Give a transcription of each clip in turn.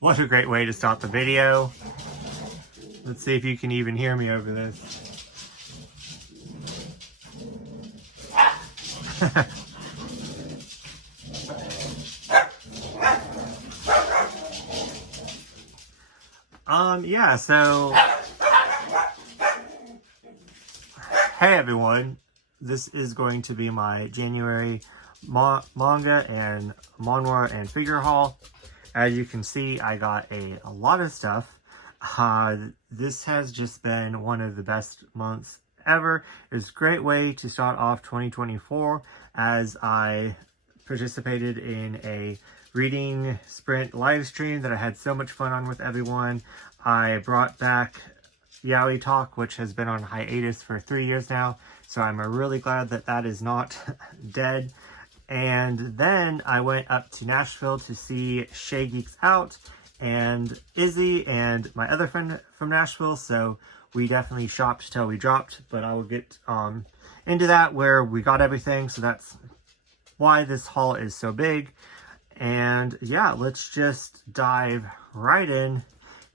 What a great way to start the video. Let's see if you can even hear me over this. Yeah, so hey everyone, this is going to be my January manga and manhwa and figure haul. As you can see, I got a lot of stuff. This has just been one of the best months ever. It's a great way to start off 2024 as I participated in a reading sprint live stream that I had so much fun on with everyone. I brought back Yaoi Talk, which has been on hiatus for 3 years now, so I'm really glad that that is not dead. And then I went up to Nashville to see Shay Geeks Out and Izzy and my other friend from Nashville, so we definitely shopped till we dropped, but I will get into that where we got everything, so that's why this haul is so big. And yeah, let's just dive right in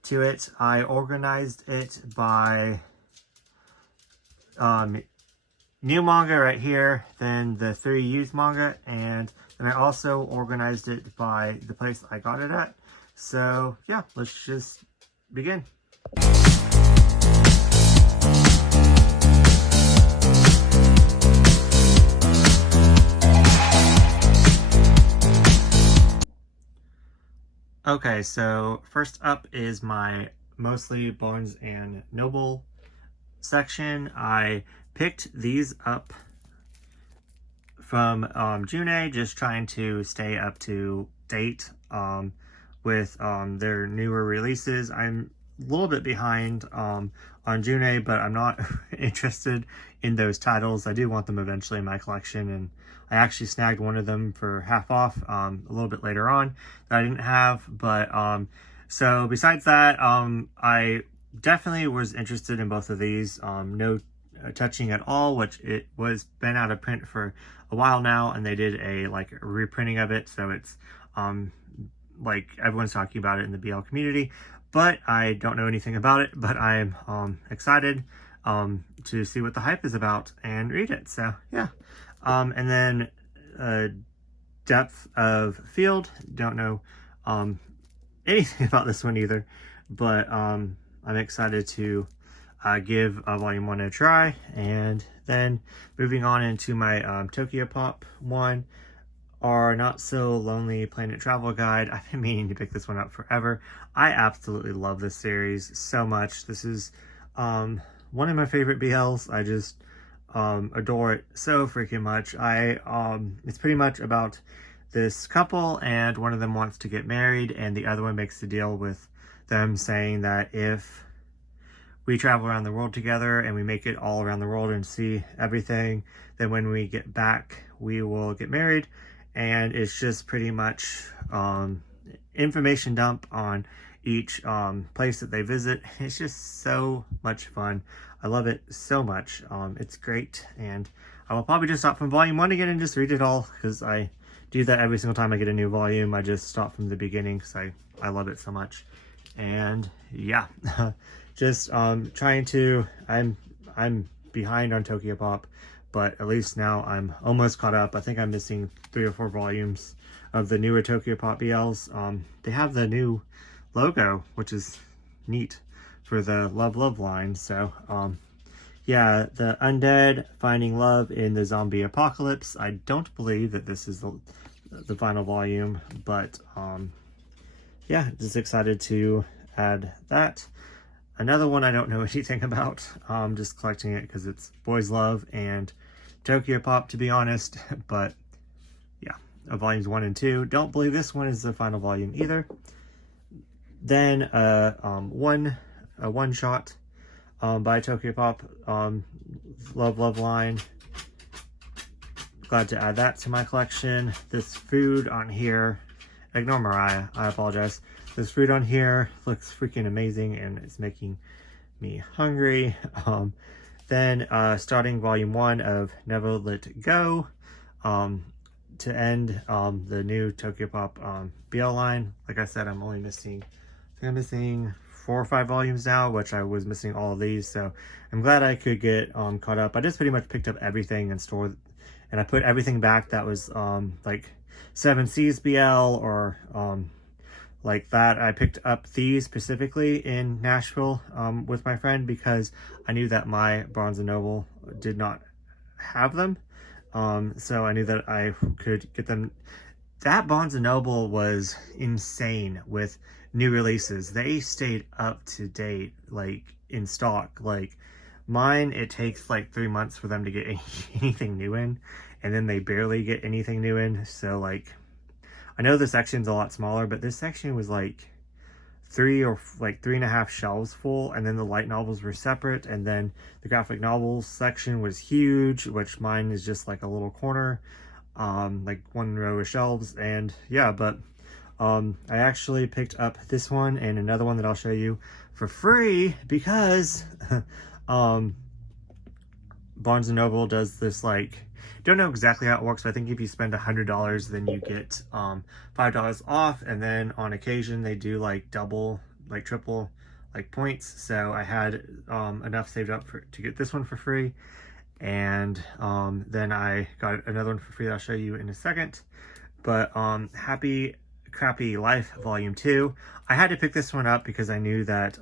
to it. I organized it by new manga right here, then the 3 used manga, and then I also organized it by the place I got it at. So yeah, let's just begin. Okay, so first up is my mostly Barnes and Noble section. I picked these up from June, just trying to stay up to date with their newer releases. I'm a little bit behind on June, but I'm not interested in those titles. I do want them eventually in my collection, and I actually snagged one of them for half off a little bit later on that I didn't have. But so besides that, I definitely was interested in both of these. No touching at all, which it was been out of print for a while now, and they did a reprinting of it, so it's like everyone's talking about it in the BL community, but I don't know anything about it. But I'm excited to see what the hype is about and read it. So yeah. And then Depth of Field, don't know anything about this one either, but I'm excited to give Volume 1 a try. And then moving on into my Tokyo Pop one, Our Not So Lonely Planet Travel Guide. I've been meaning to pick this one up forever. I absolutely love this series so much. This is one of my favorite BLs. I just adore it so freaking much. It's pretty much about this couple, and one of them wants to get married, and the other one makes a deal with them saying that if we travel around the world together and we make it all around the world and see everything, then when we get back, we will get married. And it's just pretty much information dump on each place that they visit. It's just so much fun. I love it so much. It's great, and I will probably just stop from volume 1 again and just read it all, because I do that every single time I get a new volume. I just stop from the beginning because I love it so much. And yeah, just trying to, I'm behind on Tokyo Pop, but at least now I'm almost caught up. I think I'm missing 3 or 4 volumes of the newer Tokyo Pop BLs. They have the new logo, which is neat, for the Love Love line. So yeah, the Undead Finding Love in the Zombie Apocalypse. I don't believe that this is the final volume, but yeah, just excited to add that. Another one I don't know anything about. Just collecting it because it's Boys Love and Tokyo Pop, to be honest. But yeah, volumes 1 and 2. Don't believe this one is the final volume either. Then a one-shot by Tokyo Pop, Love Love line. Glad to add that to my collection. This food on here, ignore Mariah, I apologize. This food on here looks freaking amazing, and it's making me hungry. Then starting volume 1 of Never Let Go. to end the new Tokyo Pop BL line. Like I said, I'm missing 4 or 5 volumes now, which I was missing all of these, so I'm glad I could get caught up. I just pretty much picked up everything and stored, and I put everything back that was like 7 C's BL or like that. I picked up these specifically in Nashville with my friend because I knew that my Barnes & Noble did not have them. So I knew that I could get them. That Barnes & Noble was insane with new releases. They stayed up to date, like in stock. Like mine, it takes like 3 months for them to get anything new in, and then they barely get anything new in. So like, I know the section's a lot smaller, but this section was like 3.5 shelves full, and then the light novels were separate, and then the graphic novels section was huge, which mine is just like a little corner, like 1 row of shelves. And yeah, but I actually picked up this one and another one that I'll show you for free because Barnes & Noble does this, like, don't know exactly how it works, but I think if you spend $100, then you get $5 off, and then on occasion they do like double, like triple, like points. So I had enough saved up to get this one for free, and then I got another one for free that I'll show you in a second. But Happy Crappy Life Volume 2, I had to pick this one up because I knew that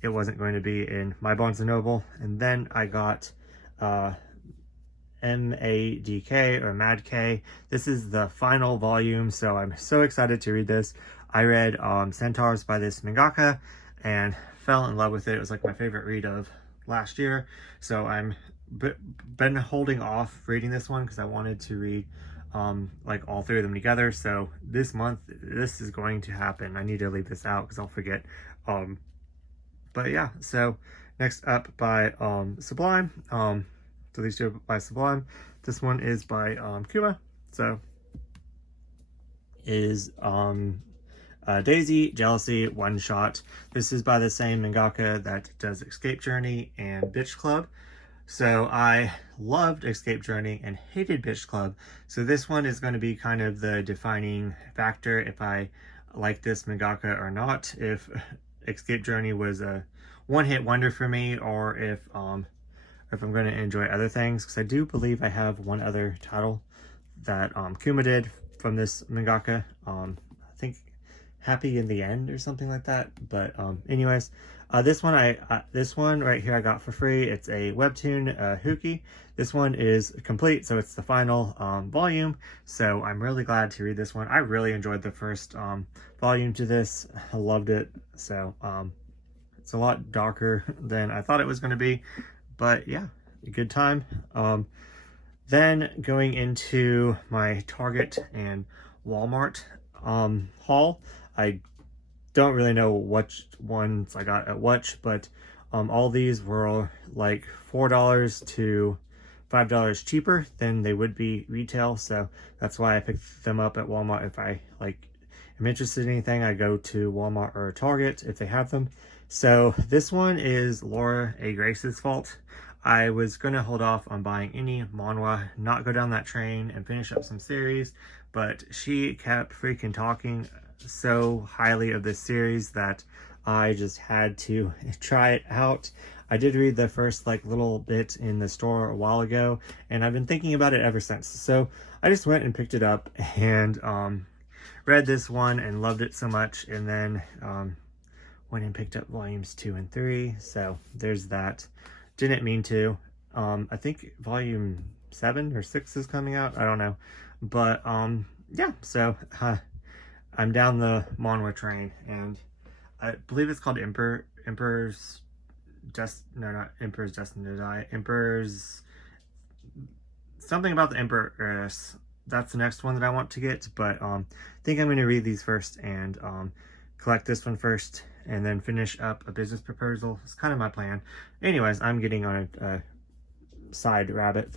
it wasn't going to be in my Barnes & Noble. And then I got MADK or Mad K. This is the final volume, so I'm so excited to read this. I read Centaurs by this mangaka and fell in love with it. It was like my favorite read of last year, so I'm been holding off reading this one because I wanted to read like all 3 of them together. So this month this is going to happen. I need to leave this out because I'll forget. But yeah, so next up by Sublime. So these 2 are by Sublime. This one is by Kuma. So is Daisy Jealousy One Shot. This is by the same mangaka that does Escape Journey and Bitch Club. So I loved Escape Journey and hated Bitch Club. So this one is going to be kind of the defining factor if I like this mangaka or not. If Escape Journey was a one-hit wonder for me, or if I'm going to enjoy other things, because I do believe I have one other title that Kuma did from this mangaka. I think Happy in the End or something like that. But anyways, this one this one right here I got for free. It's a webtoon Huki. This one is complete, so it's the final volume. So I'm really glad to read this one. I really enjoyed the first volume to this. I loved it. So it's a lot darker than I thought it was going to be. But yeah, a good time. Then going into my Target and Walmart haul. I don't really know which ones I got at which, but all these were like $4 to $5 cheaper than they would be retail. So that's why I picked them up at Walmart. If I am interested in anything, I go to Walmart or Target if they have them. So this one is Laura A. Grace's Fault. I was going to hold off on buying any manhwa, not go down that train and finish up some series, but she kept freaking talking so highly of this series that I just had to try it out. I did read the first little bit in the store a while ago, and I've been thinking about it ever since. So I just went and picked it up and read this one and loved it so much, and then went and picked up volumes 2 and 3. So there's that. Didn't mean to. I think volume 7 or 6 is coming out. I don't know. But yeah, so I'm down the manhwa train, and I believe it's called Emperor's Destined to Die. Emperor's something about the Empress. That's the next one that I want to get, but I think I'm going to read these first and collect this one first, and then finish up A Business Proposal. It's kind of my plan. Anyways, I'm getting on a side rabbit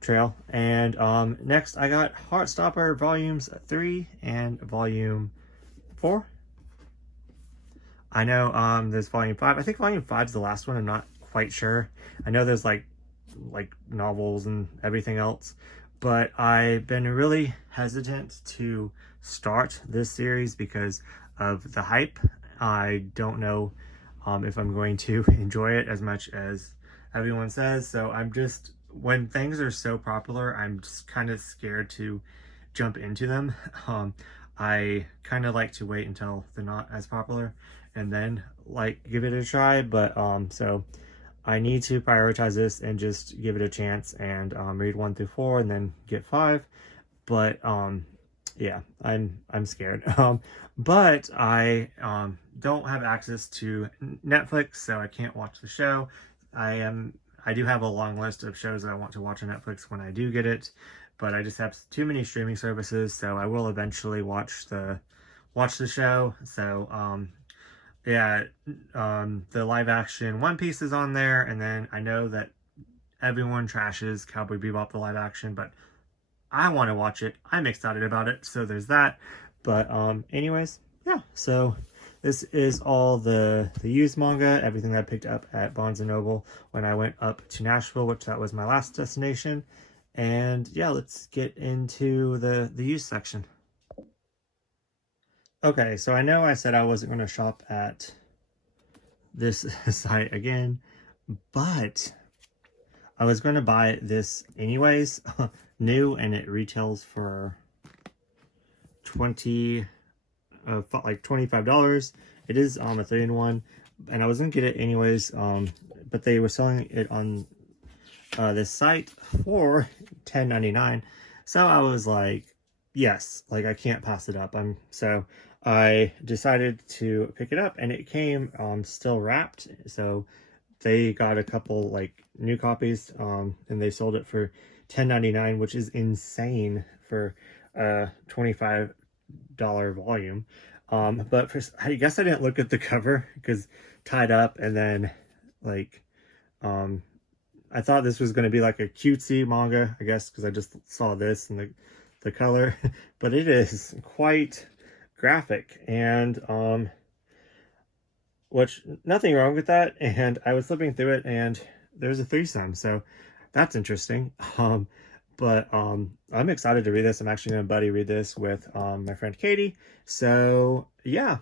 trail. And next I got Heartstopper volumes 3 and volume 4. I know there's volume 5. I think volume 5 is the last one. I'm not quite sure. I know there's like novels and everything else, but I've been really hesitant to start this series because of the hype. I don't know if I'm going to enjoy it as much as everyone says. So I'm just, when things are so popular, I'm just kind of scared to jump into them. I kind of like to wait until they're not as popular and then like give it a try. But so I need to prioritize this and just give it a chance and read 1 through 4 and then get 5. But yeah, I'm scared. But I don't have access to Netflix, so I can't watch the show. I do have a long list of shows that I want to watch on Netflix when I do get it, but I just have too many streaming services, so I will eventually watch the show. So yeah, the live action One Piece is on there, and then I know that everyone trashes Cowboy Bebop the live action, but I want to watch it. I'm excited about it, so there's that. But anyways, yeah, so this is all the used manga, everything that I picked up at Barnes & Noble when I went up to Nashville, which that was my last destination. And yeah, let's get into the used section. Okay, so I know I said I wasn't going to shop at this site again, but I was going to buy this anyways, new, and it retails for like $25. It is a 3-in-1, and I was going to get it anyways, but they were selling it on this site for $10.99. So I was like, yes, like I can't pass it up. So I decided to pick it up, and it came still wrapped. So they got a couple like new copies, and they sold it for $10.99, which is insane for a $25 volume. But I guess I didn't look at the cover because tied up, and then like I thought this was going to be like a cutesy manga, I guess, because I just saw this and the color, but it is quite graphic, and which, nothing wrong with that. And I was flipping through it, and there's a threesome, so that's interesting. But I'm excited to read this. I'm actually going to buddy read this with my friend Katie. So yeah.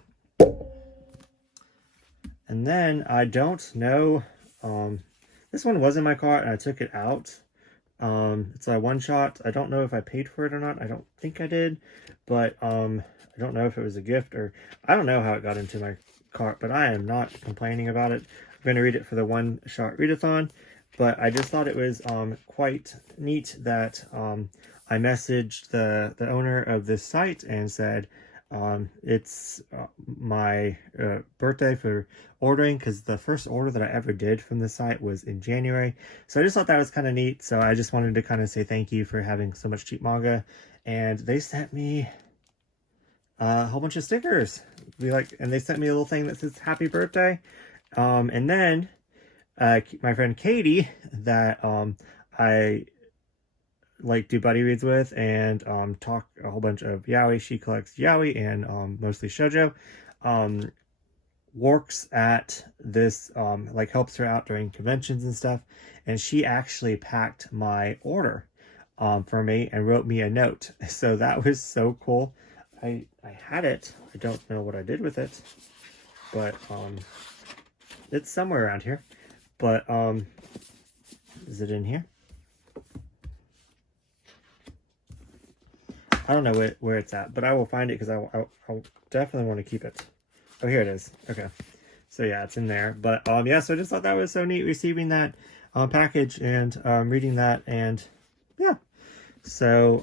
And then I don't know, this one was in my cart and I took it out. It's a one shot. I don't know if I paid for it or not. I don't think I did, but I don't know if it was a gift, or I don't know how it got into my cart, but I am not complaining about it. I'm going to read it for the one shot readathon, but I just thought it was quite neat that I messaged the owner of this site and said, it's my birthday for ordering, because the first order that I ever did from the site was in January. So I just thought that was kind of neat. So I just wanted to kind of say thank you for having so much cheap manga. And they sent me a whole bunch of stickers. And they sent me a little thing that says happy birthday. And then my friend Katie, that I like do buddy reads with and talk a whole bunch of yaoi. She collects yaoi and mostly shoujo. Works at this, like helps her out during conventions and stuff, and she actually packed my order for me and wrote me a note. So that was so cool. I had it. I don't know what I did with it, but it's somewhere around here. But is it in here? I don't know where it's at, but I will find it because I'll definitely want to keep it. Oh, here it is. Okay. So yeah, it's in there. But yeah, so I just thought that was so neat receiving that package and reading that, and yeah. So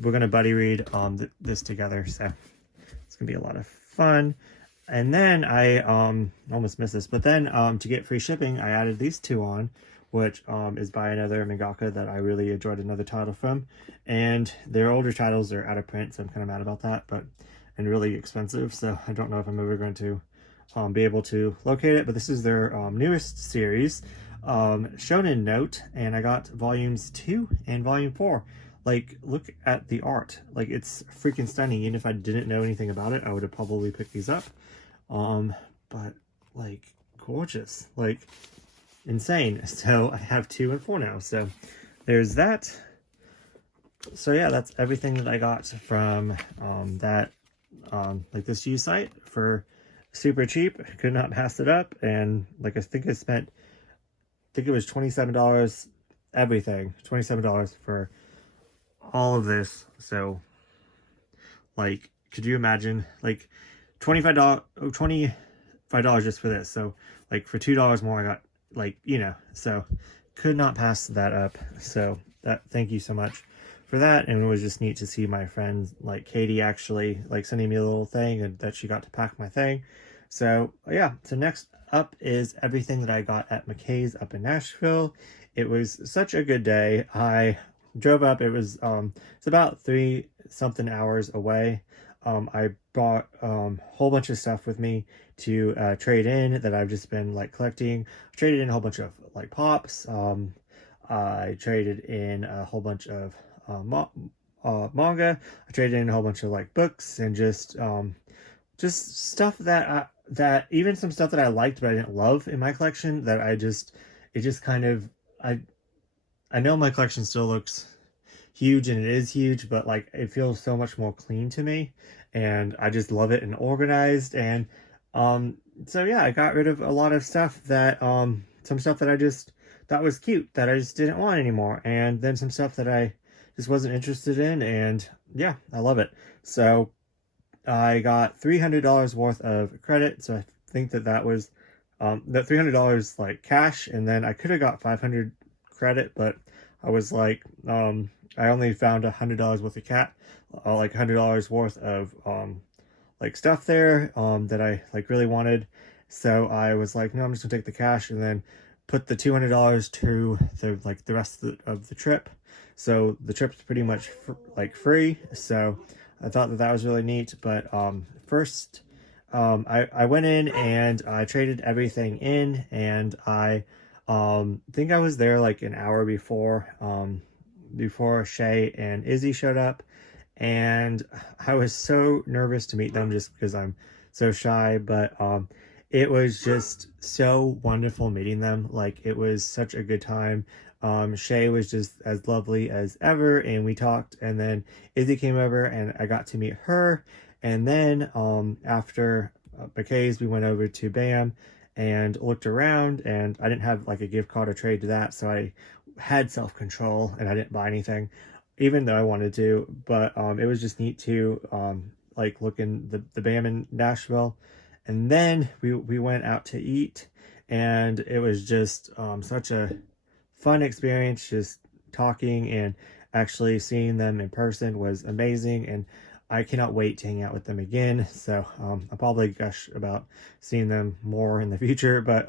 we're gonna buddy read this together. So it's gonna be a lot of fun. And then I almost missed this, but then to get free shipping, I added these two on, which is by another mangaka that I really enjoyed another title from. And their older titles are out of print, so I'm kind of mad about that, and really expensive, so I don't know if I'm ever going to be able to locate it. But this is their newest series, Shonen Note, and I got volumes 2 and volume 4. Like, look at the art. Like, it's freaking stunning. Even if I didn't know anything about it, I would have probably picked these up. But like, gorgeous, like insane. So I have 2 and 4 now. So there's that. So yeah, that's everything that I got from that like this used site for super cheap. Could not pass it up. And like I think it was $27, everything, $27 for all of this. So like, could you imagine like $25 just for this? So like for $2 more I got, like, you know, so could not pass that up. So that, thank you so much for that. And it was just neat to see my friend like Katie actually like sending me a little thing, and that she got to pack my thing. So yeah, so next up is everything that I got at McKay's up in Nashville. It was such a good day. I drove up. It was it's about 3 something hours away. I brought a whole bunch of stuff with me to trade in that I've just been like collecting. I traded in a whole bunch of like pops. I traded in a whole bunch of manga. I traded in a whole bunch of like books, and just stuff that even some stuff that I liked but I didn't love in my collection, that it just kind of, I know my collection still looks huge, and it is huge, but like it feels so much more clean to me, and I just love it and organized. And so yeah, I got rid of a lot of stuff that some stuff that I just thought was cute that I just didn't want anymore, and then some stuff that I just wasn't interested in. And yeah, I love it. So I got $300 worth of credit. So I think that was that $300 like cash, and then I could have got 500 credit, but I was like I only found $100 worth of like $100 worth of like stuff there that I like really wanted. So I was like, no, I'm just gonna take the cash and then put the $200 to the rest of the trip. So the trip's pretty much like free. So I thought that was really neat. But first I went in and I traded everything in, and I think I was there like an hour before Shay and Izzy showed up, and I was so nervous to meet them just because I'm so shy. But it was just so wonderful meeting them. Like, it was such a good time. Shay was just as lovely as ever, and we talked, and then Izzy came over and I got to meet her. And then after McKay's, we went over to BAM and looked around, and I didn't have like a gift card or trade to that, so I had self-control and I didn't buy anything, even though I wanted to. But it was just neat to like look in the BAM in Nashville. And then we went out to eat, and it was just such a fun experience. Just talking and actually seeing them in person was amazing, and I cannot wait to hang out with them again. So I'll probably gush about seeing them more in the future. But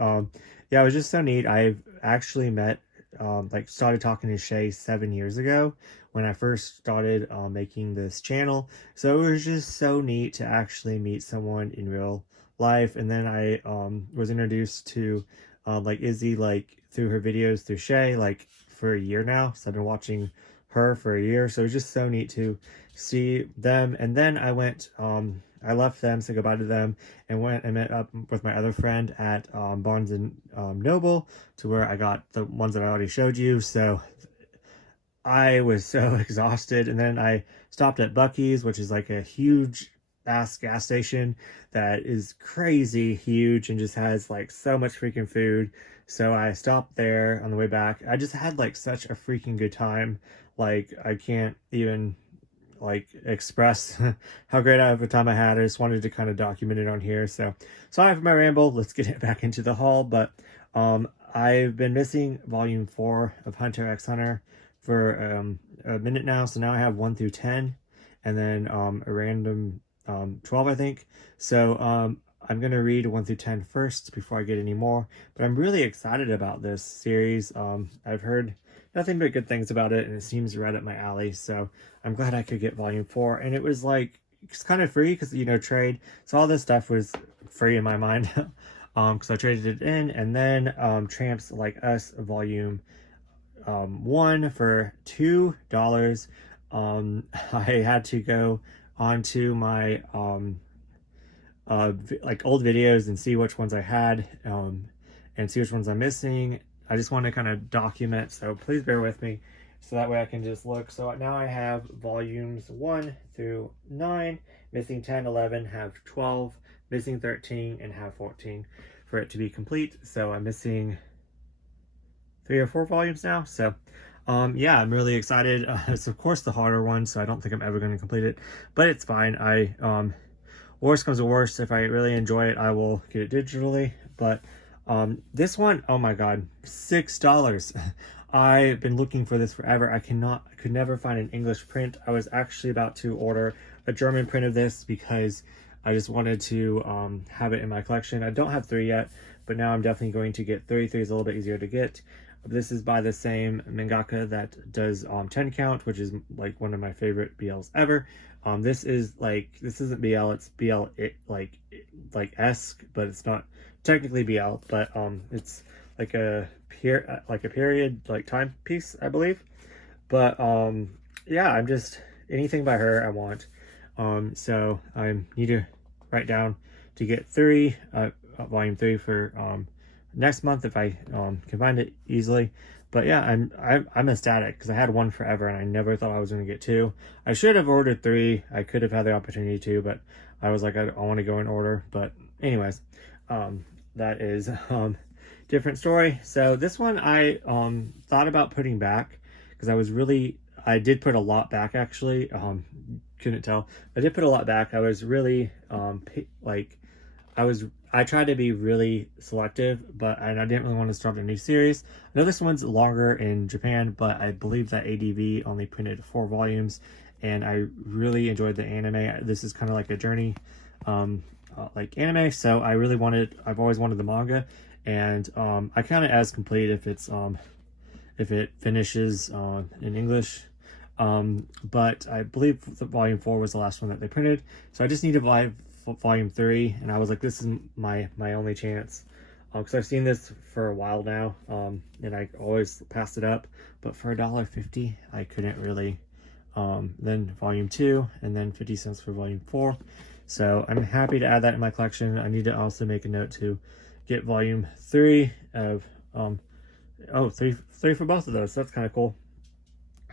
yeah, it was just so neat. I've actually met like started talking to Shay 7 years ago when I first started making this channel. So it was just so neat to actually meet someone in real life. And then I was introduced to like Izzy like through her videos through Shay like for a year now. So I've been watching her for a year. So it was just so neat to see them. And then I went I left them, said goodbye to them, and went and met up with my other friend at Barnes and Noble, to where I got the ones that I already showed you. So I was so exhausted. And then I stopped at Buc-ee's, which is like a huge ass gas station that is crazy huge and just has like so much freaking food. So I stopped there on the way back. I just had like such a freaking good time. Like, I can't even like express how great of a time I had. I just wanted to kind of document it on here. So sorry for my ramble. Let's get it back into the haul. But I've been missing volume 4 of Hunter x Hunter for a minute now. So now I have 1 through 10, and then a random 12, I think. So I'm going to read 1 through 10 first before I get any more. But I'm really excited about this series. I've heard nothing but good things about it, and it seems right up my alley. So I'm glad I could get volume 4. And it was like, it's kind of free because, you know, trade. So all this stuff was free in my mind because I traded it in. And then Tramps Like Us volume 1 for $2. I had to go onto my like old videos and see which ones I had and see which ones I'm missing. I just want to kind of document, so please bear with me. so that way I can just look. So now I have volumes 1 through 9, missing 10, 11, have 12, missing 13, and have 14 for it to be complete. So I'm missing 3 or 4 volumes now. So yeah, I'm really excited. It's of course the harder one, so I don't think I'm ever going to complete it, but it's fine. Worst comes to worst, if I really enjoy it, I will get it digitally. But this one, oh my god, $6. I've been looking for this forever. I could never find an English print. I was actually about to order a German print of this because I just wanted to have it in my collection. I don't have 3 yet, but now I'm definitely going to get 3. 3 is a little bit easier to get. This is by the same mangaka that does 10 count, which is like one of my favorite BLs ever. This isn't BL, it's BL like esque, but it's not technically BL, but it's like a period like timepiece, I believe. But yeah, I'm just anything by her I want. So I need to write down to get 3 volume 3 for next month if I can find it easily. But yeah, I'm ecstatic because I had 1 forever and I never thought I was going to get 2. I should have ordered 3. I could have had the opportunity to, but I was like, I want to go in order. But anyways, that is different story. So this one I thought about putting back because I did put a lot back actually. Couldn't tell. I did put a lot back. I was really I tried to be really selective, and I didn't really want to start a new series. I know this one's longer in Japan, but I believe that ADV only printed 4 volumes, and I really enjoyed the anime. This is kind of like a journey, like anime. So I've always wanted the manga, and I count it as complete if it finishes in English. But I believe the volume 4 was the last one that they printed, so I just need to buy volume 3, and I was like, this is my only chance, because I've seen this for a while now, and I always passed it up, but for $1.50 I couldn't really. Then volume 2, and then 50 cents for volume 4. So I'm happy to add that in my collection. I need to also make a note to get volume 3 of three for both of those. So that's kind of cool.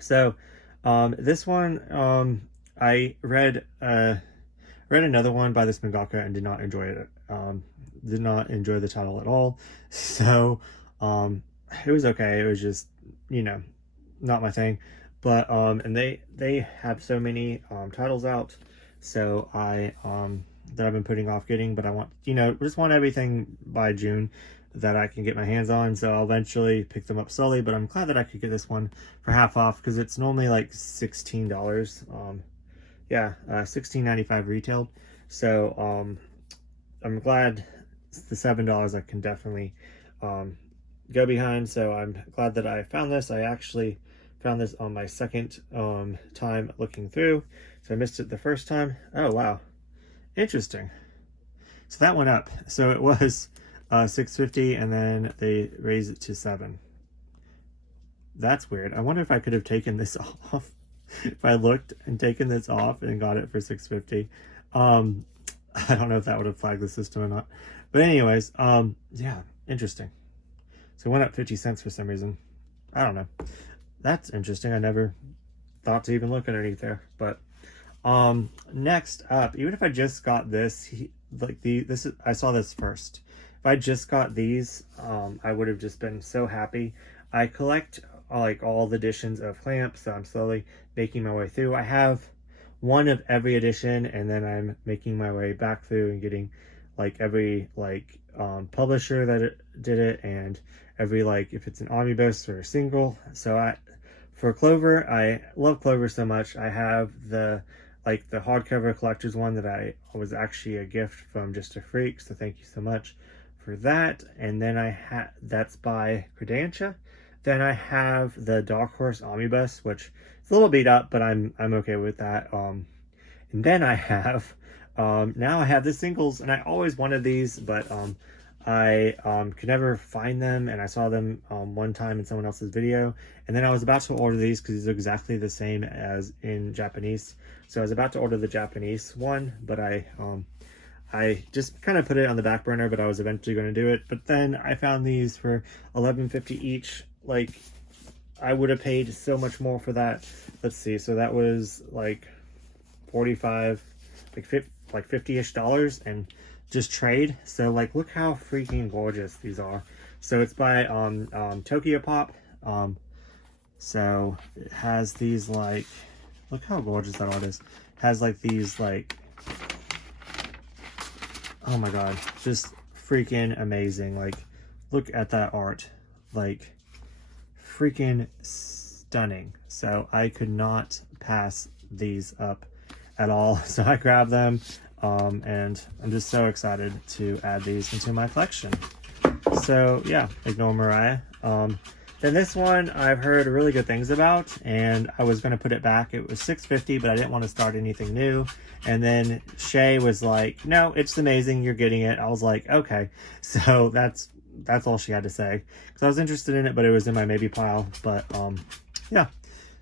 So this one, I read another one by this mangaka and did not enjoy it. Did not enjoy the title at all. So it was okay. It was just, not my thing. But and they have so many titles out, so that I've been putting off getting. But I want, just want everything by June that I can get my hands on. So I'll eventually pick them up slowly. But I'm glad that I could get this one for half off because it's normally like $16. Yeah, $16.95 retailed. So I'm glad the $7 I can definitely go behind. So I'm glad that I found this. I actually found this on my second time looking through, so I missed it the first time. Oh wow, interesting. So that went up. So it was $6.50, and then they raised it to $7. That's weird. I wonder if I could have taken this off. If I looked and taken this off and got it for $6.50. I don't know if that would have flagged the system or not. But anyways, yeah, interesting. So it went up 50 cents for some reason. I don't know. That's interesting. I never thought to even look underneath there. But next up, even if I just got this, I saw this first. If I just got these, I would have just been so happy. I collect like all the editions of Clamp, so I'm slowly making my way through. I have one of every edition, and then I'm making my way back through and getting like every publisher that did it, and every if it's an omnibus or a single. So for Clover, I love Clover so much. I have the hardcover collector's one that I was actually a gift from Just a Freak, so thank you so much for that. And then that's by Credentia. Then I have the Dark Horse Omnibus, which is a little beat up, but I'm okay with that. And then I have now I have the singles, and I always wanted these, but I could never find them, and I saw them one time in someone else's video, and then I was about to order these because these are exactly the same as in Japanese. So I was about to order the Japanese one, but I just kind of put it on the back burner, but I was eventually going to do it. But then I found these for $11.50 each, I would have paid so much more for that. Let's see, so that was like 45, like 50-ish dollars, and just trade. So like, look how freaking gorgeous these are. So it's by Tokyo Pop. So it has these, like, look how gorgeous that art is. It has like these, like, oh my god, just freaking amazing. Like, look at that art, like, freaking stunning. So I could not pass these up at all. So I grabbed them, and I'm just so excited to add these into my collection. So yeah, ignore Mariah. Then this one I've heard really good things about, and I was going to put it back. It was $6.50, but I didn't want to start anything new. And then Shay was like, no, it's amazing, you're getting it. I was like, okay. So that's all she had to say, because I was interested in it, but it was in my maybe pile. But yeah,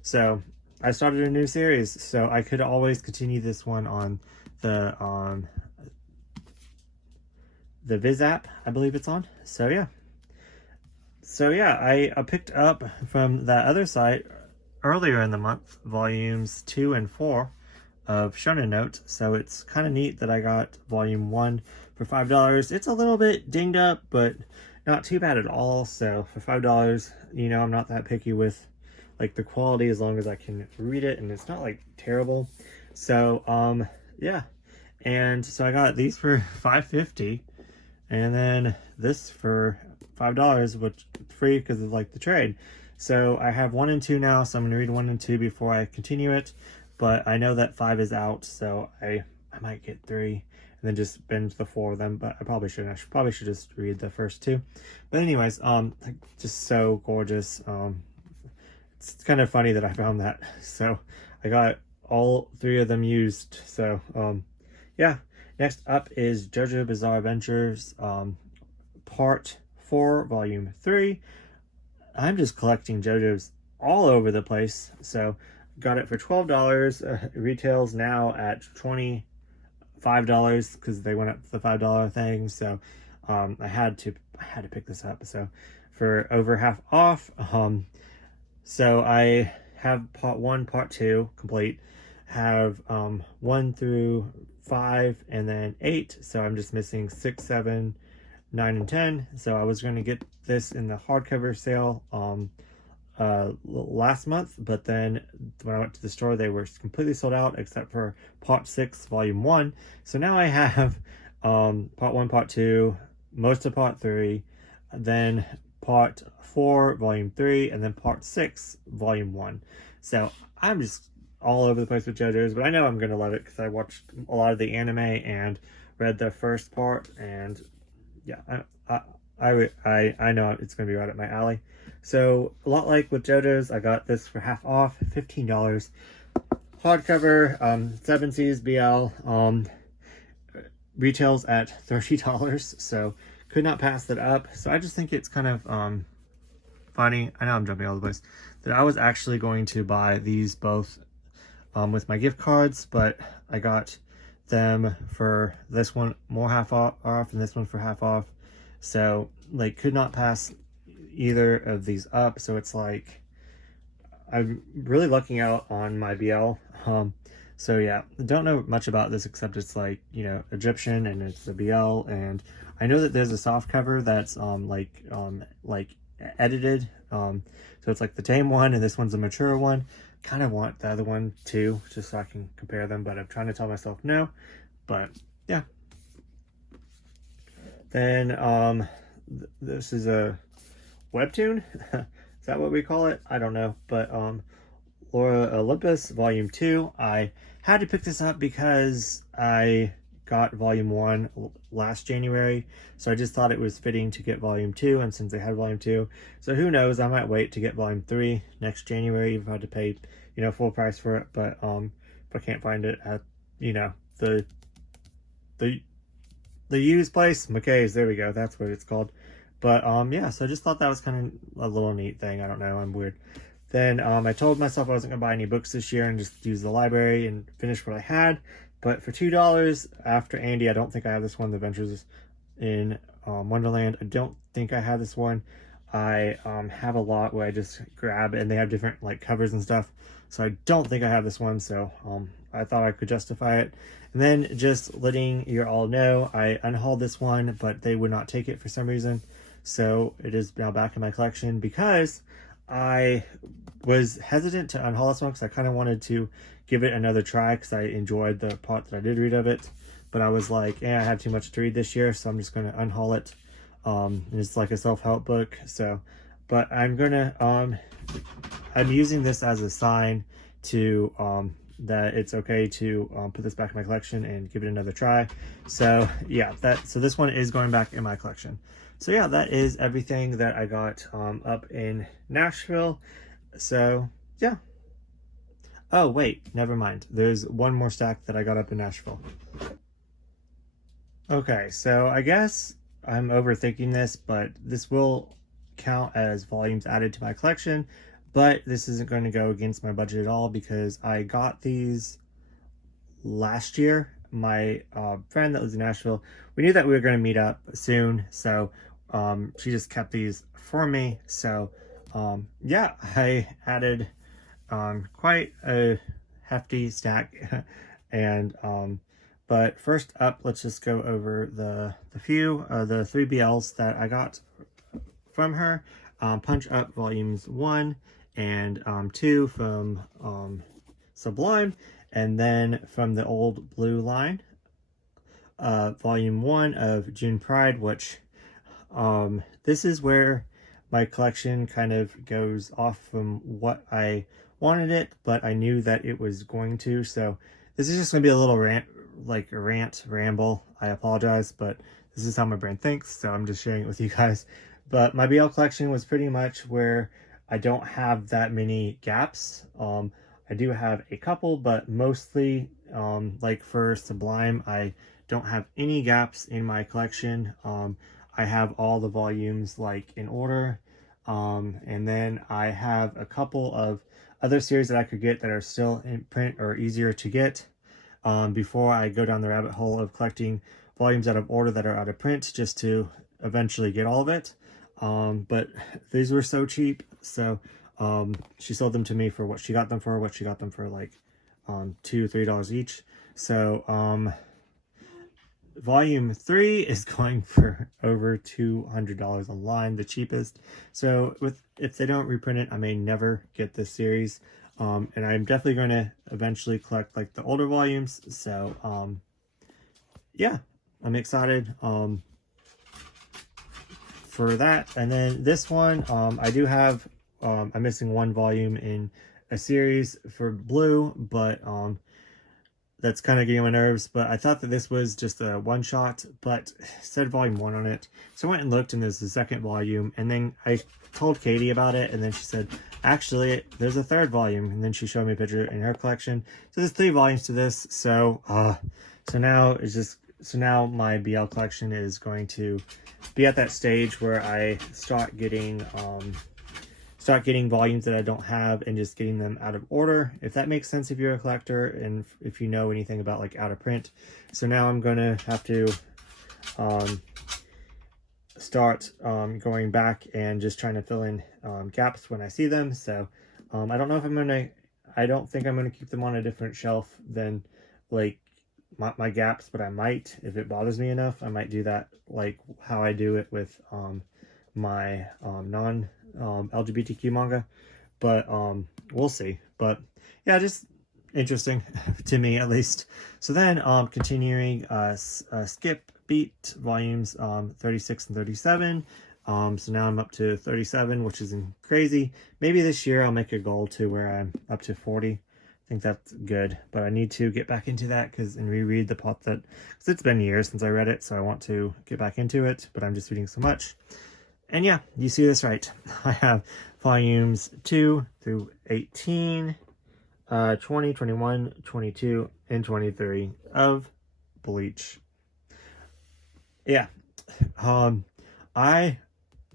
so I started a new series, so I could always continue this one on the Viz app, I believe it's on. So yeah. So yeah, I picked up from that other site earlier in the month, volumes 2 and 4 of Shonen Note. So it's kind of neat that I got volume 1 for $5. It's a little bit dinged up, but not too bad at all. So for $5, you know, I'm not that picky with like the quality, as long as I can read it and it's not like terrible. So yeah, and so I got these for $5.50, and then this for $5, which free because of like the trade. So I have 1 and 2 now, so I'm gonna read 1 and 2 before I continue it. But I know that 5 is out, so I might get 3 and then just binge the 4 of them. But I probably shouldn't. I probably should just read the first 2. But anyways, just so gorgeous. It's kind of funny that I found that. So I got all 3 of them used. So yeah. Next up is JoJo Bizarre Adventures, Part 4, Volume 3. I'm just collecting JoJo's all over the place. So got it for $12. It retails now at $25 because they went up to the $5 thing. So I had to pick this up. So for over half off. So I have Part 1, Part 2 complete. Have 1 through 5 and then 8. So I'm just missing 6, 7, 9, and 10. So I was going to get this in the hardcover sale last month, but then when I went to the store, they were completely sold out except for Part 6, Volume 1. So now I have Part 1, Part 2, most of Part 3, then Part 4, Volume 3, and then Part 6, Volume 1. So I'm just all over the place with JoJo's, but I know I'm going to love it because I watched a lot of the anime and read the first part, and yeah, I know it's going to be right up my alley. So a lot like with JoJo's, I got this for half off, $15. Hardcover, 7Cs BL, retails at $30, so could not pass that up. So I just think it's kind of funny. I know I'm jumping all over the place. That I was actually going to buy these both with my gift cards, but I got them for this one more half off and this one for half off. So like could not pass either of these up. So it's like I'm really lucking out on my BL. So yeah, don't know much about this except it's like, you know, Egyptian and it's a BL, and I know that there's a soft cover that's like edited. So it's like the tame one and this one's a mature one. Kind of want the other one too, just so I can compare them, but I'm trying to tell myself no. But yeah. Then this is a webtoon. Is that what we call it? I don't know. But Laura Olympus Volume 2. I had to pick this up because I got Volume 1 last January, so I just thought it was fitting to get Volume 2, and since they had Volume 2, so who knows, I might wait to get Volume 3 next January if I had to pay, you know, full price for it. But if I can't find it at, you know, the used place, McKay's, there we go, that's what it's called. But yeah, so I just thought that was kind of a little neat thing. I don't know, I'm weird. Then I told myself I wasn't gonna buy any books this year and just use the library and finish what I had. But for $2 after Andy, I don't think I have this one, The Adventures in Wonderland. I don't think I have this one. I have a lot where I just grab, and they have different like covers and stuff. So I don't think I have this one, so I thought I could justify it. And then just letting you all know, I unhauled this one, but they would not take it for some reason. So it is now back in my collection because I was hesitant to unhaul this one because I kind of wanted to give it another try because I enjoyed the part that I did read of it. But I was like, I have too much to read this year, so I'm just going to unhaul it. It's like a self-help book, so, but I'm gonna, I'm using this as a sign to, that it's okay to, put this back in my collection and give it another try. So yeah, so this one is going back in my collection. So yeah, that is everything that I got, up in Nashville. So yeah. Oh wait, never mind. There's one more stack that I got up in Nashville. Okay, so I guess I'm overthinking this, but this will count as volumes added to my collection, but this isn't going to go against my budget at all because I got these last year. My friend that lives in Nashville, we knew that we were going to meet up soon, so she just kept these for me. So yeah, I added quite a hefty stack and but first up, let's just go over the the 3 BLs that I got from her. Punch Up Volumes 1 and 2 from Sublime, and then from the Old Blue line, Volume 1 of June Pride, which this is where my collection kind of goes off from what I wanted it, but I knew that it was going to, so this is just going to be a little ramble. I apologize, but this is how my brain thinks, so I'm just sharing it with you guys. But my BL collection was pretty much where I don't have that many gaps. I do have a couple, but mostly, like for Sublime, I don't have any gaps in my collection. I have all the volumes like in order. And then I have a couple of other series that I could get that are still in print or easier to get. Before I go down the rabbit hole of collecting volumes out of order that are out of print just to eventually get all of it. But these were so cheap, so she sold them to me for what she got them for, like $2-3 each. So volume 3 is going for over $200 online, the cheapest. So if they don't reprint it, I may never get this series. And I'm definitely going to eventually collect like the older volumes. So yeah, I'm excited for that. And then this one, I do have, I'm missing one volume in a series for Blue, but that's kind of getting on my nerves. But I thought that this was just a one shot, but it said volume 1 on it. So I went and looked, and there's the second volume, and then I told Katie about it, and then she said, actually, there's a third volume, and then she showed me a picture in her collection. So there's 3 volumes to this. So so now my BL collection is going to be at that stage where I start getting volumes that I don't have and just getting them out of order, if that makes sense if you're a collector and if you know anything about like out of print. So now I'm gonna have to start going back and just trying to fill in gaps when I see them. So I don't know if I don't think I'm gonna keep them on a different shelf than like my gaps, but I might. If it bothers me enough, I might do that like how I do it with my non LGBTQ manga, but we'll see. But yeah, just interesting to me at least. So then continuing Skip Beat volumes 36 and 37. So now I'm up to 37, which is crazy. Maybe this year I'll make a goal to where I'm up to 40. I think that's good, but I need to get back into that and reread the plot because it's been years since I read it, so I want to get back into it, but I'm just reading so much. And yeah, you see this right. I have volumes 2 through 18, 20, 21, 22, and 23 of Bleach. Yeah, I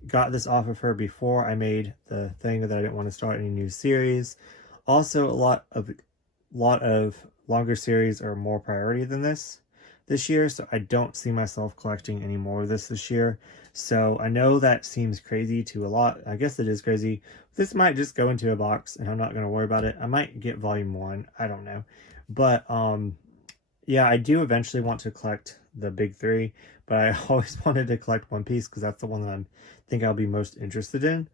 got this off of her before I made the thing that I didn't want to start any new series. Also, a lot of longer series are more priority than this. this year, so I don't see myself collecting any more of this year. So I know that seems crazy to a lot. I guess it is crazy. This might just go into a box and I'm not going to worry about it. I might get volume 1. I don't know. But yeah, I do eventually want to collect the big 3, but I always wanted to collect One Piece because that's the one that I think I'll be most interested in.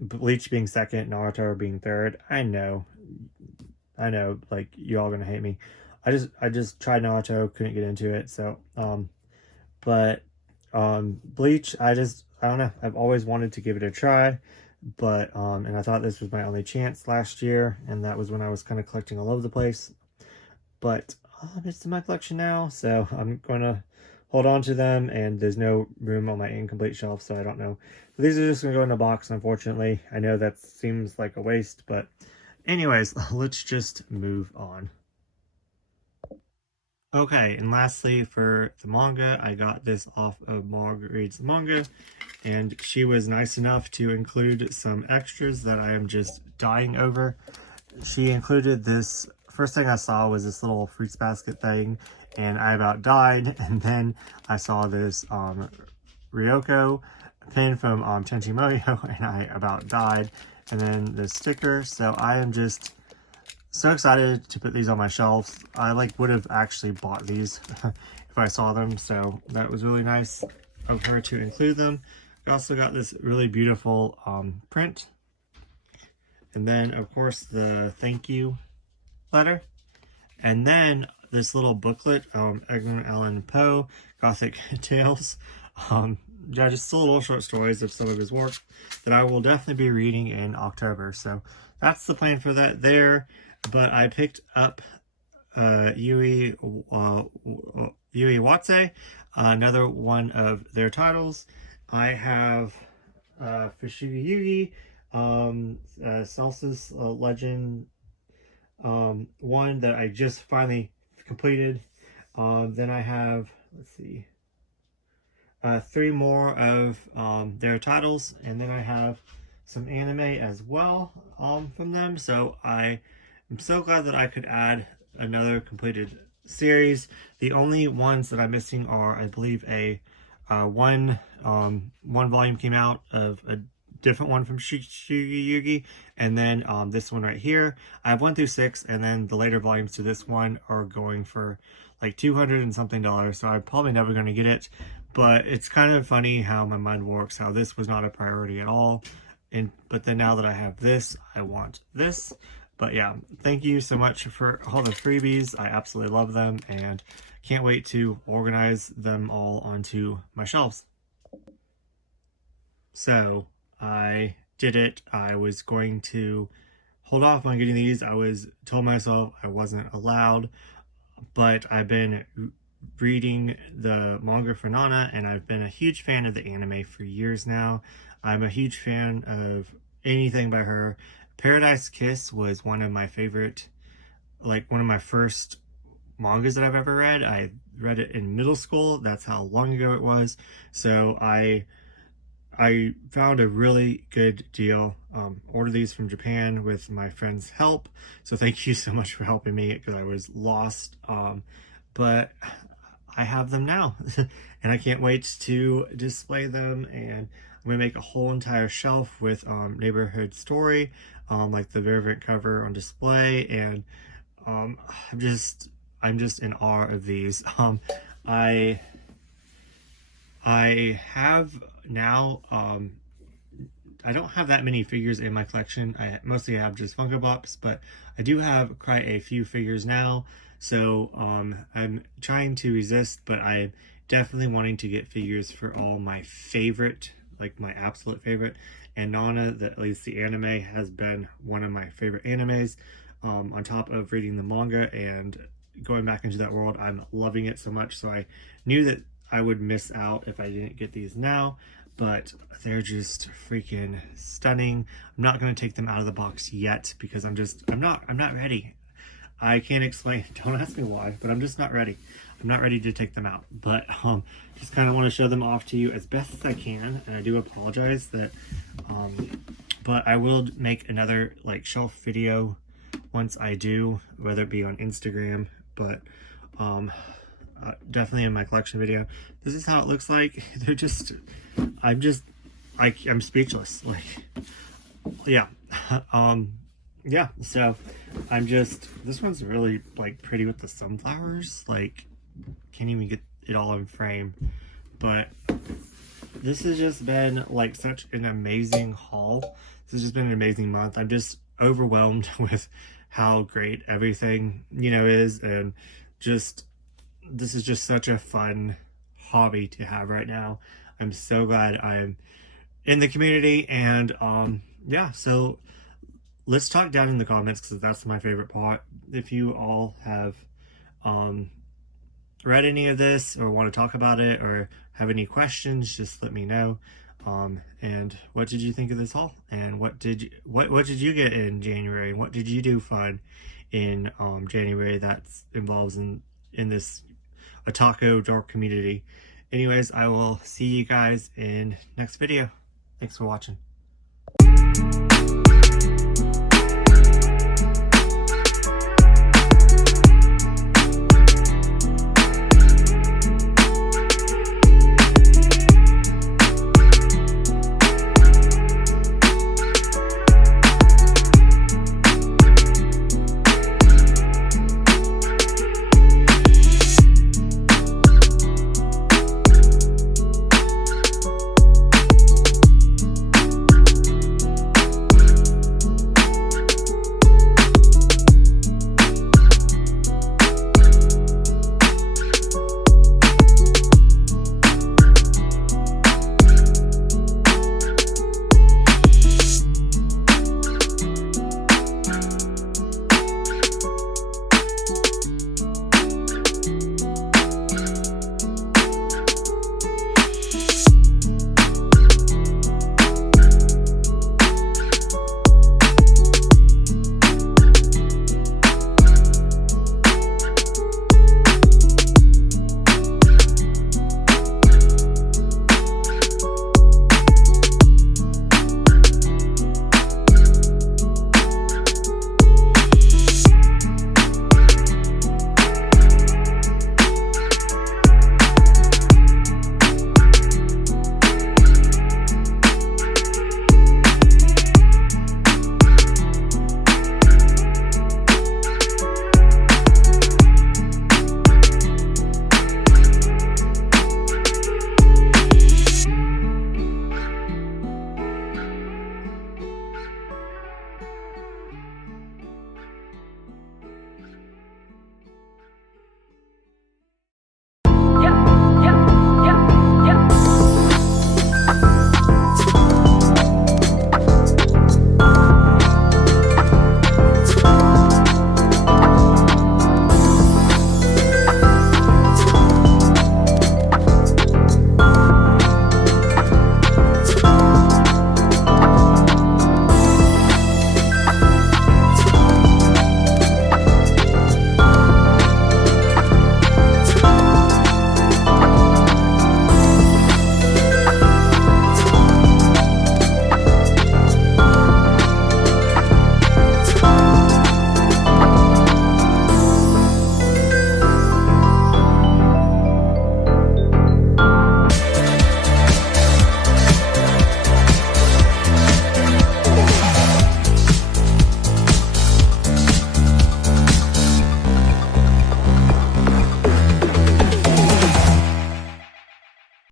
Bleach being second, Naruto being third. I know, like, you all gonna hate me. I just tried Naruto, couldn't get into it. So, but Bleach, I don't know. I've always wanted to give it a try, but and I thought this was my only chance last year, and that was when I was kind of collecting all over the place. But it's in my collection now, so I'm gonna hold on to them, and there's no room on my incomplete shelf, so I don't know. But these are just gonna go in a box, unfortunately. I know that seems like a waste, but anyways, let's just move on. Okay, and lastly, for the manga, I got this off of Margaret Reads Manga, and she was nice enough to include some extras that I am just dying over. She included this, first thing I saw was this little fruits basket thing, and I about died, and then I saw this Ryoko pin from Tenchi Muyo, and I about died, and then the sticker. So I am just so excited to put these on my shelves. I would have actually bought these if I saw them, so that was really nice of her to include them. I also got this really beautiful print, and then of course the thank you letter, and then this little booklet, Edgar Allan Poe, Gothic Tales. Yeah, just little short stories of some of his work that I will definitely be reading in October. So that's the plan for that there. But I picked up Yui Watse, another one of their titles. I have Fushigi Yugi, Celsius Legend, one that I just finally completed. Then I have, let's see, 3 more of their titles, and then I have some anime as well from them. So I am so glad that I could add another completed series. The only ones that I'm missing are, I believe, one volume came out of a different one from Fushigi Yugi, and then this one right here. I have 1 through 6, and then the later volumes to this one are going for like $200 and something, so I'm probably never going to get it. But it's kind of funny how my mind works, how this was not a priority at all, but then now that I have this, I want this. But yeah, thank you so much for all the freebies. I absolutely love them, and can't wait to organize them all onto my shelves. So I did it. I was going to hold off on getting these. I told myself I wasn't allowed, but I've been reading the manga for Nana, and I've been a huge fan of the anime for years now. I'm a huge fan of anything by her. Paradise Kiss was one of my favorite, one of my first mangas that I've ever read. I read it in middle school. That's how long ago it was. So I found a really good deal. Ordered these from Japan with my friend's help. So thank you so much for helping me, because I was lost. But I have them now, and I can't wait to display them. And I'm gonna make a whole entire shelf with Neighborhood Story, like the variant cover on display. And I'm just in awe of these. I have now, I don't have that many figures in my collection. I mostly have just Funko Pops, but I do have quite a few figures now. So I'm trying to resist, but I'm definitely wanting to get figures for all my favorite, my absolute favorite. And Nana, at least the anime, has been one of my favorite animes. On top of reading the manga and going back into that world, I'm loving it so much. So I knew that I would miss out if I didn't get these now, but they're just freaking stunning. I'm not going to take them out of the box yet, because I'm not ready. I can't explain, don't ask me why, but I'm just not ready. I'm not ready to take them out, but just kind of want to show them off to you as best as I can. And I do apologize that, but I will make another shelf video once I do, whether it be on Instagram. But definitely in my collection video. This is how it looks like. They're just, I'm speechless. Like, yeah. Yeah, so this one's really like pretty with the sunflowers. Like, can't even get it all in frame. But this has just been like such an amazing haul. This has just been an amazing month. I'm just overwhelmed with how great everything, you know, is, and just this is just such a fun hobby to have right now. I'm so glad I'm in the community, and yeah, so let's talk down in the comments, because that's my favorite part. If you all have read any of this or want to talk about it or have any questions, just let me know. And what did you think of this haul? And what did you get in January? And what did you do fun in January that involves in this otaku dark community? Anyways, I will see you guys in next video. Thanks for watching.